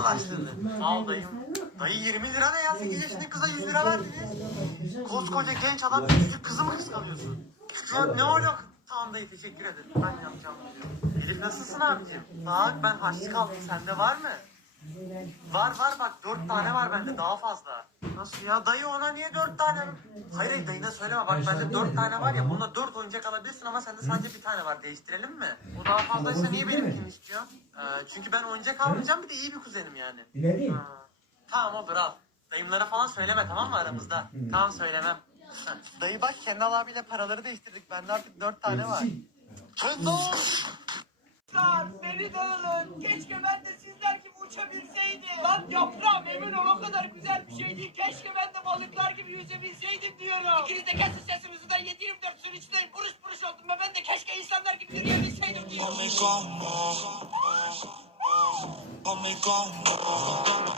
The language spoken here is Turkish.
ulaştığını. Sağ ol dayım. Dayı 20 lira ne ya? 8 yaşındaki kıza 100 lira verdiniz. Koskoca genç adam küçücük kızı mı kıskanıyorsun? Ya ne oluyor? Tamam dayı teşekkür ederim. Ben yapacağım diyor. Elif nasılsın abicim? Bak ben harçlık aldım. Sende var mı? Var bak 4 tane var bende daha fazla. Nasıl ya dayı ona niye 4 tane? Hayır dayına söyleme bak bende 4 tane var ya bununla 4 oyuncak alabilirsin ama sende sadece bir tane var değiştirelim mi? O daha fazlaysa niye benimkini istiyor? Çünkü ben oyuncak almayacağım bir de iyi bir kuzenim yani. İleri. Tamam olur al. Dayımlara falan söyleme tamam mı aramızda? Tamam söylemem. Dayı bak Kendal abiyle paraları değiştirdik bende artık 4 tane var. Kendal! Beni de alın. Keşke ben de sizler gibi uçabilseydim. Lan yaprağım emin ol o kadar güzel bir şey değil. Keşke ben de balıklar gibi yüzebilseydim diyorum. İkiniz de kesin sesinizi de 7/24 suyun içindeyim. Buruş buruş oldum ve ben de keşke insanlar gibi yürüyebilseydim diyorum. Oh my god.